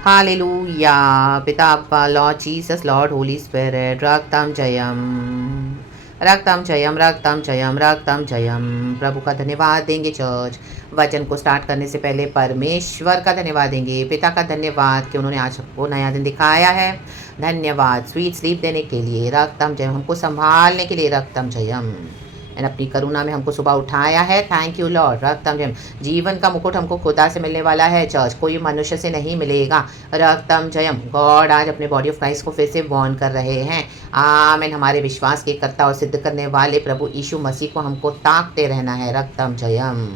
Hallelujah. पिता अब्बा Lord Jesus Lord Holy Spirit रक्तम जयम रक्तम जयम रक्तम जयम रक्तम जयम। प्रभु का धन्यवाद देंगे चर्च। वचन को स्टार्ट करने से पहले परमेश्वर का धन्यवाद देंगे, पिता का धन्यवाद कि उन्होंने आज हमको नया दिन दिखाया है। धन्यवाद स्वीट स्लीप देने के लिए रक्तम जयम, हमको संभालने के लिए रक्तम जयम, एंड अपनी करुणा में हमको सुबह उठाया है। Thank you Lord. रक्तम जयम। जीवन का मुकुट हमको खुदा से मिलने वाला है चर्च, कोई मनुष्य से नहीं मिलेगा। रक्तम जयम। गॉड आज अपने बॉडी ऑफ क्राइस्ट को फिर से वॉर्न कर रहे हैं। आमीन। हमारे विश्वास के कर्ता और सिद्ध करने वाले प्रभु यीशु मसीह को हमको ताकते रहना है। रक्तम जयम।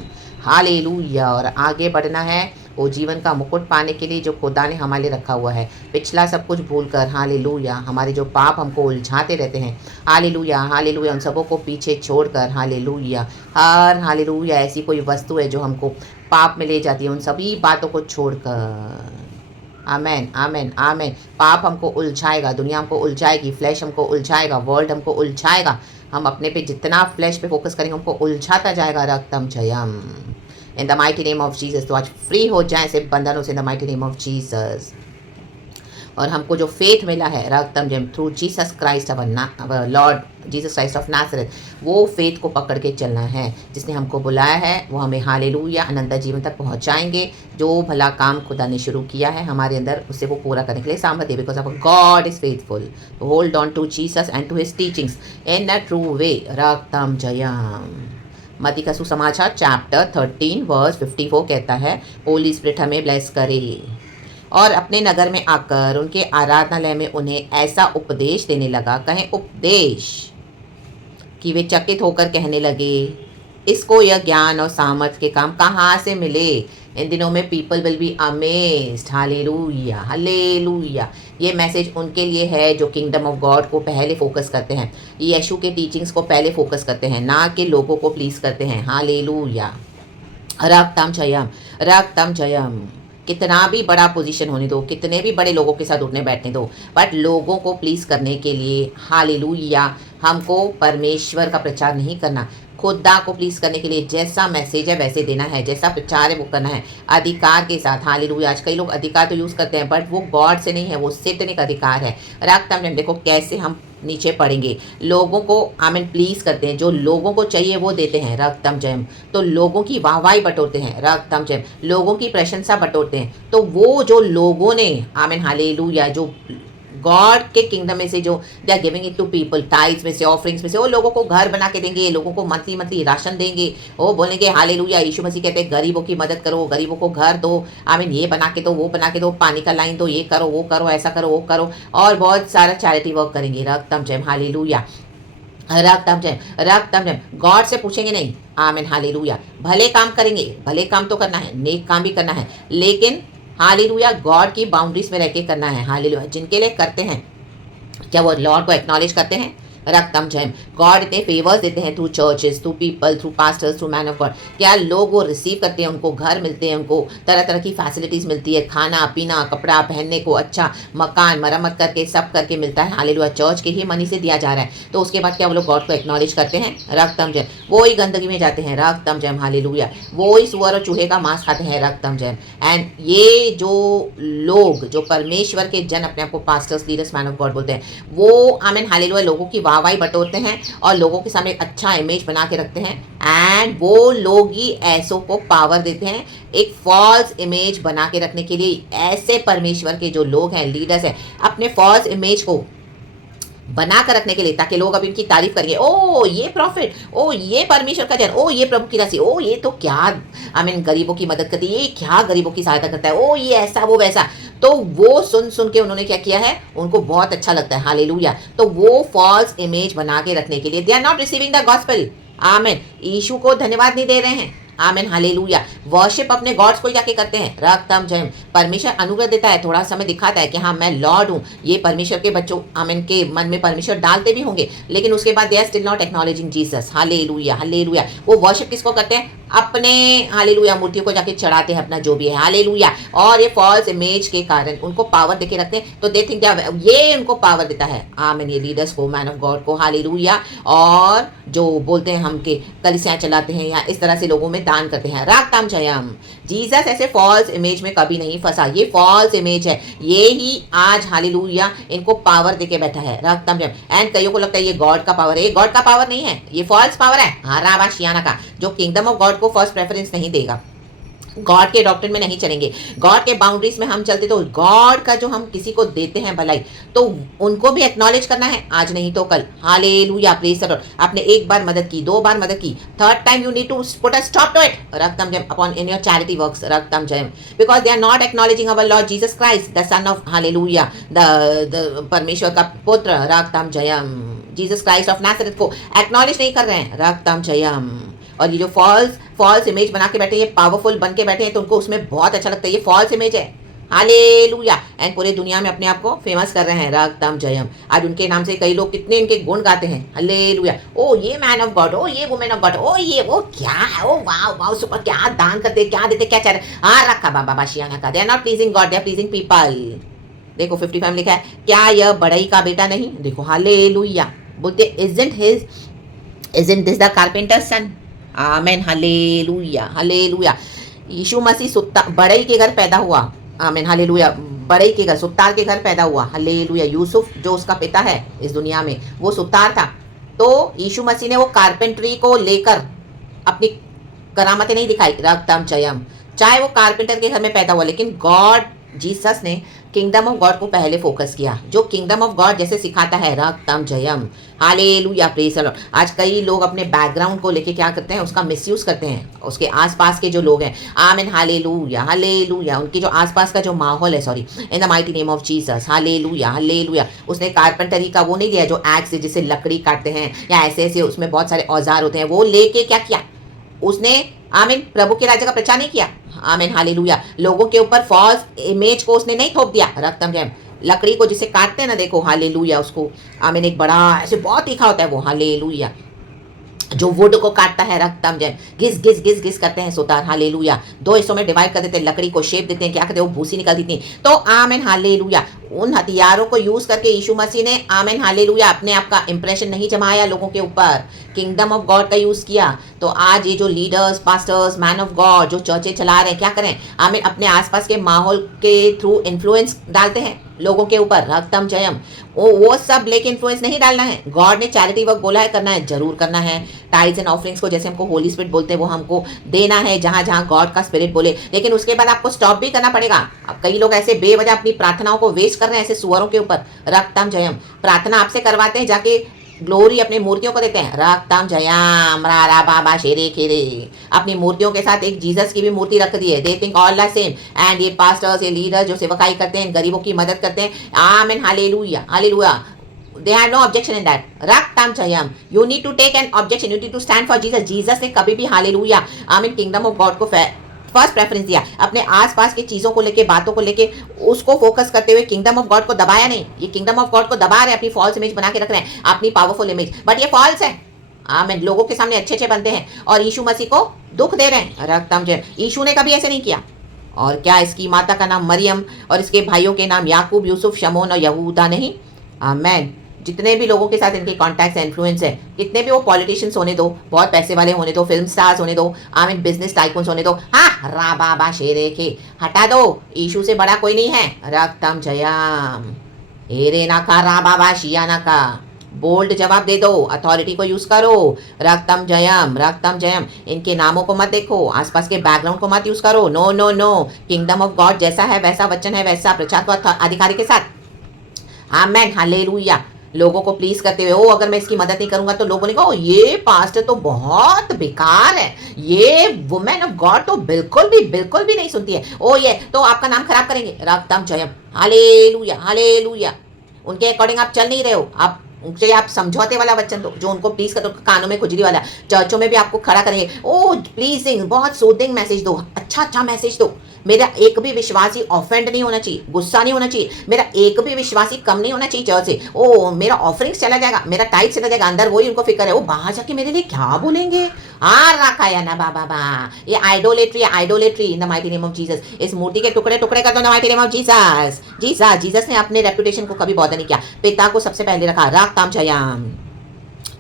हालेलुया। और आगे बढ़ना है वो जीवन का मुकुट पाने के लिए जो खुदा ने हमारे लिए रखा हुआ है। पिछला सब कुछ भूलकर हालेलुया, हमारे जो पाप हमको उलझाते रहते हैं, हालेलुया हालेलुया, उन सबों को पीछे छोड़कर हालेलुया, हर हालेलुया ऐसी कोई वस्तु है जो हमको पाप में ले जाती है, उन सभी बातों को छोड़कर आमेन आमेन आमेन। पाप हमको उलझाएगा, दुनिया हमको उलझाएगी, फ्लैश हमको उलझाएगा, वर्ल्ड हमको उलझाएगा। हम अपने पे जितना फ्लैश पे फोकस करेंगे हमको उलझाता जाएगा। रक्तम जयम। In the mighty name of Jesus. तो आज फ्री हो जाए से बंधनों से in the mighty name of Jesus. और हमको जो फेथ मिला है रक्तम जयम through Jesus Christ our Lord Jesus Christ of Nazareth, वो फेथ को पकड़ के चलना है। जिसने हमको बुलाया है वो हमें हालेलुया अनंत जीवन तक पहुंचाएंगे। जो भला काम खुदा ने शुरू किया है हमारे अंदर, उसे वो पूरा करने के लिए सामर्थ्य, because of God is faithful. Hold on to Jesus and to his teachings in a true way. रक्तम जयम। मत्ती का सुसमाचार चैप्टर 13 वर्स 54 कहता है, होली स्पिरिट हमें ब्लेस करे और अपने नगर में आकर उनके आराधनालय में उन्हें ऐसा उपदेश देने लगा, कहें उपदेश, कि वे चकित होकर कहने लगे, इसको यह ज्ञान और सामर्थ के काम कहाँ से मिले। इन दिनों में people will be amazed. Hallelujah hallelujah. ये मैसेज उनके लिए है जो किंगडम ऑफ गॉड को पहले फोकस करते हैं, यीशु के टीचिंग्स को पहले फोकस करते हैं, ना कि लोगों को प्लीज करते हैं। हालेलुया। रक्तम जयम रक्तम जयम। कितना भी बड़ा पोजीशन होने दो, कितने भी बड़े लोगों के साथ उठने बैठने दो, बट लोगों को प्लीज करने के लिए हालेलुया हमको परमेश्वर का प्रचार नहीं करना, खुदा को प्लीज करने के लिए जैसा मैसेज है वैसे देना है, जैसा प्रचार है वो करना है, अधिकार के साथ। हालेलुया। आज कई लोग अधिकार तो यूज करते हैं बट वो गॉड से नहीं है, वो सैतानिक अधिकार है। रक्तम जयम। देखो कैसे हम नीचे पड़ेंगे, लोगों को आमीन प्लीज करते हैं, जो लोगों को चाहिए वो देते हैं। रक्तम जयम। तो लोगों की वाहवाही बटोरते हैं। रक्तम जयम। लोगों की प्रशंसा बटोरते हैं। तो वो जो लोगों ने आमीन हालेलुया जो गॉड के किंगडम में से जो they are giving it to people, tithes में से, ऑफरिंग्स में से, वो लोगों को घर बना के देंगे, लोगों को मंथली मंथली राशन देंगे। वो बोलेंगे हालेलुया, यीशु मसीह कहते हैं गरीबों की मदद करो, गरीबों को घर दो, आमीन ये बना के दो, वो बना के दो, पानी का लाइन दो, ये करो वो करो, ऐसा करो वो करो, और बहुत सारा चैरिटी वर्क करेंगे। रक्तम जयम। हालेलुया। रक्तम जयम रक्तम जयम। गॉड से पूछेंगे नहीं, आमीन हालेलुया। भले काम करेंगे, भले काम तो करना है, नेक काम भी करना है, लेकिन हालेलुया गॉड की बाउंड्रीज में रह के करना है। हालेलुया। जिनके लिए करते हैं क्या वो लॉर्ड को एक्नॉलेज करते हैं। रक्तम जयम। गॉड इतने फेवर्स देते हैं through churches, through people, through pastors, through man of God. क्या लोग वो रिसीव करते हैं, उनको घर मिलते हैं, उनको तरह तरह की फैसिलिटीज़ मिलती है, खाना पीना कपड़ा पहनने को, अच्छा मकान मरम्मत करके सब करके मिलता है। हालेलुया। चर्च के ही मनी से दिया जा रहा है। तो उसके बाद क्या वो लोग गॉड को एक्नॉलेज करते हैं। रक्तम जयम। वो ही गंदगी में जाते हैं। रक्तम जयम। हालेलुया। वो ही सुअर और चूहे का मांस खाते हैं। रक्तम जयम। एंड ये जो लोग जो परमेश्वर के जन अपने आप को pastors leaders man of God बोलते हैं, वो आमीन हालेलुया लोगों की वाहवाही बटोरते हैं और लोगों के सामने एक अच्छा इमेज बना के रखते हैं। एंड वो लोग ही ऐसों को पावर देते हैं एक फॉल्स इमेज बना के रखने के लिए। ऐसे परमेश्वर के जो लोग हैं, लीडर्स हैं, अपने फॉल्स इमेज को बना कर रखने के लिए, ताकि लोग अब इनकी तारीफ करेंगे, ओ ये प्रॉफिट, ओ ये परमेश्वर का जन, ओ ये प्रभु की राशि, ओ ये तो क्या आमीन गरीबों की मदद करती है, ये क्या गरीबों की सहायता करता है, ओ ये ऐसा वो वैसा। तो वो सुन सुन के उन्होंने क्या किया है, उनको बहुत अच्छा लगता है। हालेलुया। तो वो फॉल्स इमेज बना के रखने के लिए they are not receiving the gospel. आमीन। यीशु को धन्यवाद नहीं दे रहे हैं। आमीन हालेलुया। वर्शिप अपने गॉड्स को जाके करते हैं। रक्तम जयम। परमेश्वर अनुग्रह देता है, थोड़ा समय दिखाता है कि हाँ मैं लॉर्ड हूँ, ये परमेश्वर के बच्चों आमीन के मन में परमेश्वर डालते भी होंगे, लेकिन उसके बाद they are still not acknowledging Jesus. Hallelujah hallelujah. वो वर्शिप किसको करते हैं, अपने हालेलुया मूर्तियों को जाके चढ़ाते हैं अपना जो भी है हालेलुया। और ये फॉल्स इमेज के कारण उनको पावर देके रखते हैं, तो दे थिंक ये उनको पावर देता है। आमीन। ये लीडर्स को, मैन ऑफ गॉड को हालेलुया। और जो बोलते हैं हम के कलिसियाँ चलाते हैं या इस तरह से लोगों में दान करते हैं, रागताम जयम। जीसस ऐसे फॉल्स इमेज में कभी नहीं फंसा, ये फॉल्स इमेज है, ये ही आज हालेलुया इनको पावर देके बैठा है, रागताम जयम। एंड कईयों को लगता है ये गॉड का पावर है, ये गॉड का पावर नहीं है, ये फॉल्स पावर है, हाँ राबा शियाना का, जो किंगडम ऑफ गॉड को फर्स्ट प्रेफरेंस नहीं देगा, गॉड के डॉक्ट्रिन में नहीं चलेंगे, गॉड के बाउंड्रीज में हम चलते, तो गॉड का जो हम किसी को देते हैं भलाई, तो उनको भी एक्नॉलेज करना है, आज नहीं तो कल। Hallelujah, praise the Lord. आपने एक बार मदद की, 2 बार मदद की, third time you need to put a stop to it, रक्तम जयम, upon in your charity works, रक्तम जयम, because they are not acknowledging our Lord Jesus Christ, the son of hallelujah, the परमेश्वर का पुत्र, रक्तम जयम, जीसस क्राइस्ट ऑफ नासरत को एक्नॉलेज नहीं कर रहे हैं, रक्तम जयम। और ये जो फॉल्स इमेज बना के बैठे, ये पावरफुल बन के बैठे हैं, तो उनको उसमें बहुत अच्छा लगता है, ये फॉल्स इमेज है, हालेलुया। एंड पूरे दुनिया में अपने आप को फेमस कर रहे हैं, रागताम जयम। आज उनके नाम से कई लोग कितने इनके गुण गाते हैं, हालेलुया। ओ ये मैन ऑफ गॉड, ओ ये वुमेन ऑफ गॉड, ओ ये वो क्या है, ओ वाह वाह सुपर, क्या दान करते, क्या देते, क्या चाह रहे, हाँ रखा बाबा बाशियाना का, they are not pleasing God, they are pleasing people. देखो 55 लिखा है, क्या यह बड़ई का बेटा नहीं, देखो हालेलुया, बोलते isn't this the carpenter's son, amen, hallelujah hallelujah. यीशु मसीह बड़ई के घर पैदा हुआ, आमेन हालेलुया, बड़ई के घर, सुतार के घर पैदा हुआ, हालेलुया। यूसुफ जो उसका पिता है इस दुनिया में, वो सुतार था, तो यीशु मसीह ने वो कारपेंटरी को लेकर अपनी करामतें नहीं दिखाई, रक्तम जयम, चाहे वो कारपेंटर के घर में पैदा हुआ, लेकिन गॉड जीसस ने किंगडम ऑफ गॉड को पहले फोकस किया, जो किंगडम ऑफ गॉड जैसे सिखाता है, रक्तम Jayam, hallelujah, praise the Lord. आज कई लोग अपने बैकग्राउंड को लेके क्या करते हैं, उसका मिसयूज करते हैं, उसके आसपास के जो लोग हैं, आमीन हालेलुया हालेलुया, उनके जो आसपास का जो माहौल है, sorry, in the mighty name of Jesus, hallelujah hallelujah. उसने कारपेंटरी का वो नहीं लिया जो एक्स से जिससे लकड़ी काटते हैं या ऐसे ऐसे उसमें बहुत सारे औजार होते हैं, वो लेके क्या किया उसने, आमीन, प्रभु के राज्य का प्रचार नहीं किया, आमीन हालेलुया। लोगों के ऊपर फॉल्स इमेज को उसने नहीं थोप दिया, रक्तम जयम। लकड़ी को जिसे काटते हैं ना, देखो हालेलुया, उसको आमीन एक बड़ा ऐसे बहुत तीखा होता है वो, हालेलुया, जो वुड को काटता है, रक्तम जयम, घिस घिस घिस घिस करते हैं सुतार, हालेलुया, 2 हिस्सों में डिवाइड कर देते हैं, लकड़ी को शेप देते हैं, क्या करते हैं, वो भूसी निकल देती है, तो आमीन हालेलुया। उन हथियारों को यूज करके यीशु मसीह ने, आमीन हालेलुया, अपने आप का इंप्रेशन नहीं जमाया लोगों के ऊपर, किंगडम ऑफ गॉड का यूज किया। तो आज ये जो leaders, pastors, man of God जो चर्चें चला रहे हैं, क्या करें, आमीन, अपने आसपास के माहौल के थ्रू इन्फ्लुएंस डालते हैं लोगों के ऊपर, रक्तम जयम, वो सब लेके इन्फ्लुएंस नहीं डालना है। गॉड ने चैरिटी वर्क बोला है, करना है, जरूर करना है। टाइड्स एंड ऑफरिंग्स को जैसे हमको होली स्पिरिट बोलते हैं, वो हमको देना है जहां जहां गॉड का स्पिरिट बोले, लेकिन उसके बाद आपको स्टॉप भी करना पड़ेगा। अब कई लोग ऐसे बेवजह अपनी प्रार्थनाओं को वेस्ट कर रहे हैं ऐसे सुअरों के ऊपर, रक्तम जयम। प्रार्थना आपसे करवाते हैं, जाके ग्लोरी अपनी मूर्तियों को देते हैं, रक्तम जयम, रा बाबा शेरे खेरे, अपनी मूर्तियों के साथ एक जीसस की भी मूर्ति रख दी है, they think all the same. And ये पास्टर्स, ये लीडर जो सेवकाई करते हैं, गरीबों की मदद करते हैं, आमीन hallelujah hallelujah, they have no objection in that, raktam chayam, you need to take an objection, you need to stand for Jesus। Jesus ने कभी भी हालेलुया, आमीन, किंगडम ऑफ गॉड को फर्स्ट प्रेफरेंस दिया, अपने आसपास की चीजों को लेके, बातों को लेके उसको फोकस करते हुए किंगडम ऑफ गॉड को दबाया नहीं। ये किंगडम ऑफ गॉड को दबा रहे हैं, अपनी फॉल्स इमेज बना के रख रहे हैं, अपनी पावरफुल इमेज, बट ये फॉल्स है, आमीन। लोगों के सामने अच्छे अच्छे बनते हैं और यीशु मसीह को दुख दे रहे हैं, रक्तम जयम। यीशु ने कभी ऐसे नहीं किया। और क्या इसकी माता का नाम मरियम और इसके भाइयों के नाम याकूब, यूसुफ, शमोन और यहूदा नहीं, आमीन। जितने भी लोगों के साथ इनके कॉन्टैक्ट्स हैं, इन्फ्लुएंस है, कितने भी वो पॉलिटिशियंस होने दो, बहुत पैसे वाले होने दो, फिल्म स्टार्स होने दो, आमीन, बिजनेस टाइकून्स होने दो, हाँ रा बाबा शेरे के हटा दो, यीशु से बड़ा कोई नहीं है, रक्तम जयम, हेरे ना का, रा बाबा शिया ना का, बोल्ड जवाब दे दो, अथॉरिटी को यूज करो, रक्तम जयम, रक्तम जयम। इनके नामों को मत देखो, आसपास के बैकग्राउंड को मत यूज करो, no no no. Kingdom of God जैसा है वैसा वचन है, वैसा प्रचार को अधिकारी के साथ, आमीन हालेलुया। लोगों को प्लीज करते हुए, ओ अगर मैं इसकी मदद नहीं करूंगा तो लोग बोलेंगे, ओ ये पास्टर तो बहुत बेकार है, ये वुमेन ऑफ गॉड तो बिल्कुल भी नहीं सुनती है, ओ ये तो आपका नाम खराब करेंगे, रक्तम जयम, हालेलुया हालेलुया। उनके अकॉर्डिंग आप चल नहीं रहे हो, आप उनसे आप समझौते वाला वचन दो, जो उनको प्लीज कर दो, कानों में खुजली वाला, चर्चों में भी आपको खड़ा करेंगे, ओ प्लीजिंग, बहुत सूदिंग मैसेज दो, अच्छा मैसेज दो। मेरा एक भी विश्वासी ऑफेंड नहीं होना चाहिए, गुस्सा नहीं होना चाहिए, मेरा एक भी विश्वासी कम नहीं होना चाहिए चर्च से, ओ मेरा ऑफरिंग्स चला जाएगा, मेरा टाइट चला जाएगा, अंदर वही उनको फिक्र है, वो बाहर जाके मेरे लिए क्या बोलेंगे, हार रखा या ना बाबा बा। ये idolatry in the mighty name of Jesus. इस मूर्ति के टुकड़े टुकड़े कर दो इन the mighty name of Jesus. Jesus ने अपने रेपुटेशन को कभी बॉदर नहीं किया, पिता को सबसे पहले रखा। राक्ताम जयम।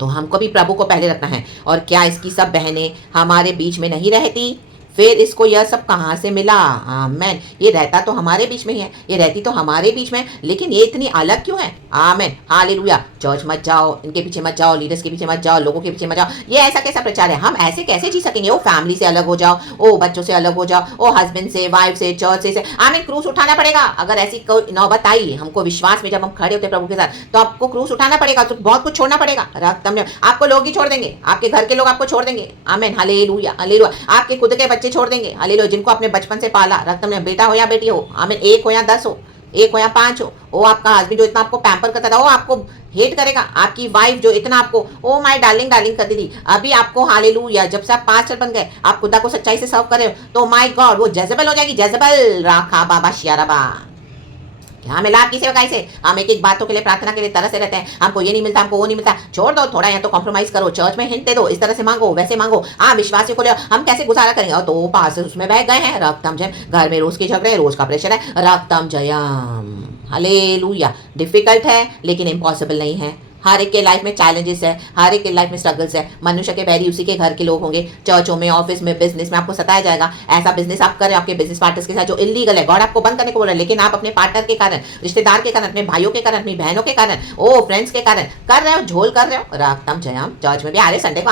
तो हमको भी प्रभु को पहले रखना है। और क्या इसकी सब बहनें हमारे बीच में नहीं रहती? फिर इसको यह सब कहाँ से मिला? आमेन। ये रहता तो हमारे बीच में ही है, ये रहती तो हमारे बीच में, लेकिन ये इतनी अलग क्यों है? आमेन, हालेलुया। चर्च मत जाओ, इनके पीछे मत जाओ, लीडर्स के पीछे मत जाओ, लोगों के पीछे मत जाओ। ये ऐसा कैसा प्रचार है? हम ऐसे कैसे जी सकेंगे? ओ फैमिली से अलग हो जाओ, ओ बच्चों से अलग हो जाओ, ओ हस्बैंड से, वाइफ से, चर्च से। आमेन, क्रूस उठाना पड़ेगा। अगर ऐसी कोई नौबत आई हमको विश्वास में, जब हम खड़े होते प्रभु के साथ, तो आपको क्रूस उठाना पड़ेगा, तो बहुत कुछ छोड़ना पड़ेगा। रक्तम आपको लोग ही छोड़ देंगे, आपके घर के लोग आपको छोड़ देंगे। आमेन, हालेलुया हालेलुया। आपके खुद के बच्चे छोड़ देंगे, हालेलुया, जिनको आपने बचपन से पाला। रक्त में बेटा हो या बेटी हो, आमीन, 1 हो या 10 हो, 1 हो या 5 हो, वो आपका हस्बैंड जो इतना आपको पैम्पर करता था, वो आपको हेट करेगा। आपकी वाइफ जो इतना आपको ओ माय डार्लिंग डार्लिंग करती थी, अभी आपको हालेलुया जब से आप पास्टर बन गए, आप खुदा को सच्चाई से सर्व कर रहे हो, तो माय गॉड वो जेजेबल हो जाएगी। जेजेबल राखा बाबा शियाराबा। क्या मिला आपकी सेवकाई से? हम एक एक बातों के लिए, प्रार्थना के लिए तरस रहते हैं। हमको ये नहीं मिलता, हमको वो नहीं मिलता। छोड़ दो थोड़ा, या तो कॉम्प्रोमाइज करो, चर्च में हिंट दे दो, इस तरह से मांगो, वैसे मांगो। हाँ, विश्वासियों को ले, हम कैसे गुजारा करेंगे? और तो पास उसमें बह गए हैं। रक्तम जयम। घर में रोज के झगड़े, रोज का प्रेशर है। रक्तम जयम। हालेलुया। डिफिकल्ट है लेकिन इम्पॉसिबल नहीं है। हर एक के लाइफ में चैलेंजेस है, हर एक के लाइफ में स्ट्रगल्स है। मनुष्य के बैरी उसी के घर के लोग होंगे। चर्चों में, ऑफिस में, बिजनेस में आपको सताया जाएगा। ऐसा बिजनेस आप करें आपके बिजनेस पार्टनर्स के साथ जो इलीगल है, गॉड आपको बंद करने को बोल रहा है, लेकिन आप अपने पार्टनर के कारण, रिश्तेदार के कारण, अपने भाइयों के कारण, अपनी बहनों के कारण, ओ फ्रेंड्स के कारण कर रहे हो, झोल कर रहे हो। रक्तम जयम। चर्च में भी आ रहे संडे को,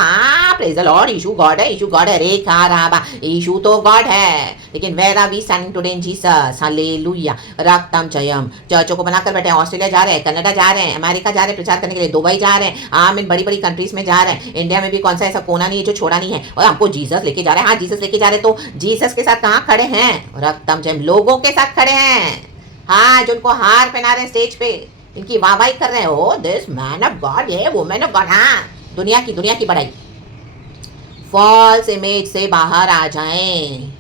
praise the Lord, Yeshu God है, यीशु गॉड है। रे खा रहा, यीशु तो गॉड है, लेकिन where are we standing today in Jesus? Hallelujah. रक्तम जयम। चर्चों को बनाकर बैठे हैं, ऑस्ट्रेलिया जा रहे हैं, कनाडा जा रहे हैं, अमेरिका जा रहे हैं प्रचार करने के लिए, दुबई जा रहे हैं, आमीन, बड़ी बड़ी कंट्रीज में जा रहे हैं। इंडिया में भी कौन सा ऐसा कोना नहीं है जो छोड़ा नहीं है, और हमको जीसस लेके जा रहे हैं। हाँ, जीसस लेके जा रहे हैं, तो जीसस के साथ कहाँ खड़े हैं? रक्तम जयम। लोगों के साथ खड़े हैं। हाँ, जो उनको हार पहना रहे हैं स्टेज पे, इनकी वाहवाही कर रहे हैं। ओ दिस मैन ऑफ गॉड, ये वुमेन ऑफ गॉड। हाँ, दुनिया की बढ़ाई। फॉल्स इमेज से बाहर आ जाएं।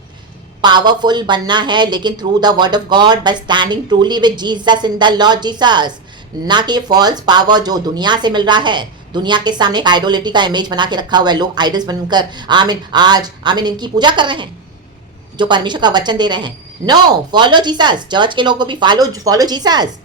पावरफुल बनना है, लेकिन through the word of God, bye standing truly with Jesus in the Lord Jesus. ना कि फॉल्स पावर जो दुनिया से मिल रहा है। दुनिया के सामने एक आइडोलिटी का इमेज बना के रखा हुआ है। लोग आइडल्स बनकर आमीन आज आमीन इनकी पूजा कर रहे हैं, जो परमेश्वर का वचन दे रहे हैं। No, follow Jesus. चर्च के लोगों को भी फॉलो जीसस।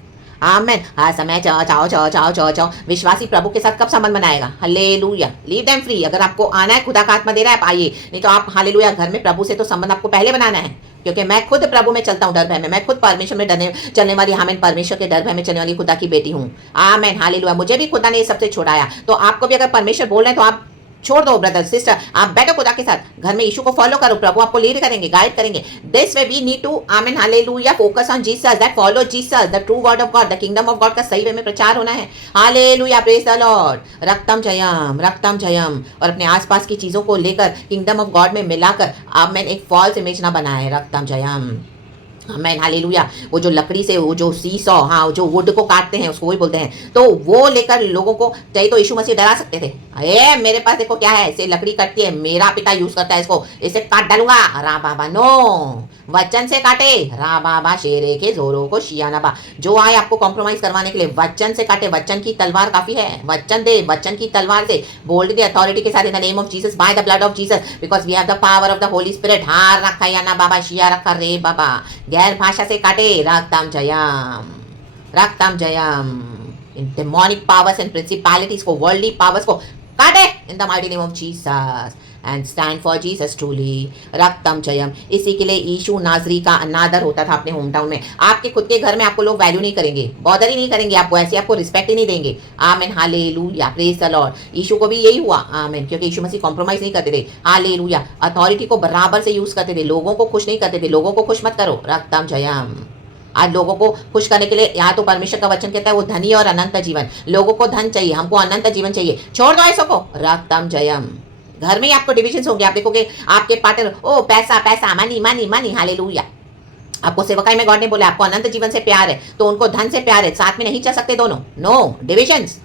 आमेन। हाँ, समय चाओ। विश्वासी प्रभु के साथ कब संबंध बनाएगा? हालेलुया। Leave them free. अगर आपको आना है, खुदा का आत्मा दे रहा है, आप आइए, नहीं तो आप हालेलुया घर में प्रभु से तो संबंध आपको पहले बनाना है। क्योंकि मैं खुद प्रभु में चलता हूँ डर भय में, मैं खुद परमेश्वर में डरने चलने वाली, आमीन, परमेश्वर के डर भय में चलने वाली खुदा की बेटी हूँ। आमीन, हालेलुया। मुझे भी खुदा ने ये सबसे छुड़ाया, तो आपको भी अगर परमेश्वर बोल रहे हैं तो आप छोड़ दो ब्रदर सिस्टर, आप बैठो खुदा के साथ, घर में यीशु को फॉलो करो, प्रभु आपको लीड करेंगे, गाइड करेंगे। This way we need to amen hallelujah focus on Jesus, that follow Jesus, the true word of God, the kingdom of God का सही वे में प्रचार होना है। Hallelujah, praise the Lord. रक्तम जयम। और अपने आसपास की चीजों को लेकर किंगडम ऑफ गॉड में मिलाकर आप मैंने एक फॉल्स इमेज ना बनाए। रक्तम जयम। आमेन, हालेलुया। वो जो लकड़ी से वो जो सीसॉ, हाँ, जो वुड को काटते हैं उसको वही बोलते हैं, तो वो लेकर लोगों को चाहिए तो यीशु मसीह डरा सकते थे। अरे मेरे पास देखो क्या है, इसे लकड़ी कटती है, मेरा पिता यूज करता है इसको, इसे काट डालूंगा। रा बाबा नो, वचन से काटे। रा बाबा शेरे के जोरों को शियाना बा। जो आए आपको कॉम्प्रोमाइज करवाने के लिए, वचन से काटे। वचन की तलवार काफी है, वचन दे, वचन की तलवार से बोल्ड दे अथॉरिटी के साथ, in the name of Jesus, by the blood of Jesus, because we have the power of the Holy Spirit. हार रखा या ना बाबा शिया रखा रे बाबा। गैर भाषा से काटे। रक्तम जयम। In demonic powers and principalities को, वर्ल्डली पावर्स को काटे in the mighty name of Jesus and stand for Jesus truly. रक्तम जयम। इसी के लिए यीशु नाजरी का अनादर होता था अपने होम टाउन में। आपके खुद के घर में आपको लोग वैल्यू नहीं करेंगे, बॉदर ही नहीं करेंगे आपको, ऐसे आपको रिस्पेक्ट ही नहीं देंगे। आमीन, हालेलुया, प्रेज द लॉर्ड। यीशु को भी यही हुआ। आमीन, क्योंकि यीशु मसीह कॉम्प्रोमाइज नहीं करते थे। हालेलुया। अथॉरिटी को बराबर से यूज करते थे, लोगों को खुश नहीं करते थे। लोगों को खुश मत करो। रक्तम जयम। आज लोगों को खुश करने के लिए, यहाँ तो परमेश्वर का वचन कहता है वो धनी और अनंत जीवन। लोगों को धन चाहिए, हमको अनंत जीवन चाहिए। छोड़ दो ऐसो को। रक्तम जयम। घर में ही आपको डिविजन होंगे, आप देखोगे आपके पार्टनर, ओ पैसा पैसा, मनी मनी मनी, हालेलुया। आपको सेवकाई में गॉड ने बोला आपको अनंत जीवन से प्यार है, तो उनको धन से प्यार है, साथ में नहीं चल सकते दोनों। No divisions.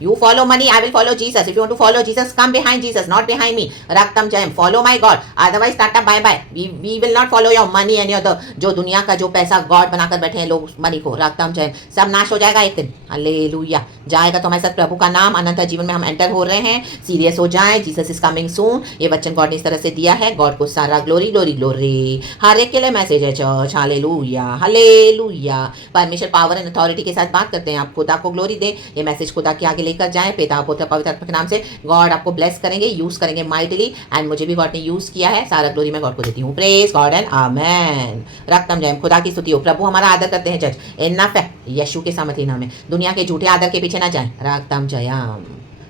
You follow money, I will follow Jesus. If you want to follow Jesus, come behind Jesus, not behind me. Raktam Jayam. Follow my God. Otherwise, tata bye bye. We will not follow your money and your जो दुनिया का जो पैसा God बनाकर बैठे हैं लोग money को. राक्तम जयम. सब नाश हो जाएगा एक दिन. हालेलुया. जाएगा तो हमारे साथ प्रभु का नाम अनंत जीवन में हम एंटर हो रहे हैं. सीरियस हो जाए. Jesus is coming soon. ये वचन गॉड ने इस तरह से दिया है. गॉड को सारा ग्लोरी ग्लोरी ग्लोरी. हर एक के लिए मैसेज है चर्च. Hallelujah hallelujah. परमेश्वर पावर एंड अथॉरिटी के साथ बात करते हैं. आप खुदा को ग्लोरी दे. ये मैसेज खुदा के आगे लेकर जाएं. पिता पुत्र पवित्र आत्मा के नाम से गॉड आपको ब्लेस करेंगे, यूज करेंगे माइटली. एंड मुझे भी गॉड ने यूज किया है. सारा ग्लोरी मैं गॉड को देती हूँ. प्रेज गॉड एंड आमेन. रक्तम जयम. खुदा की स्तुति हो. प्रभु हमारा आदर करते हैं चर्च. इनफ है. यीशु के सामर्थ्य नाम में दुनिया के झूठे आदर के पीछे ना जाएं. रक्तम जयम.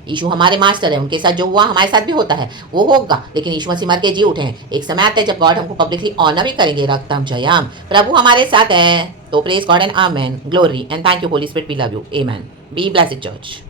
यीशु हमारे मास्टर है. उनके साथ जो हुआ हमारे साथ भी होता है. वो होगा, लेकिन यीशु मसीह मर के जी उठे हैं. एक समय आता है जब गॉड हमको पब्लिकली ऑनर भी करेंगे. रक्तम जयम. प्रभु हमारे साथ है. तो praise God and amen. Glory and thank you Holy Spirit. We love you. Amen. Be blessed church.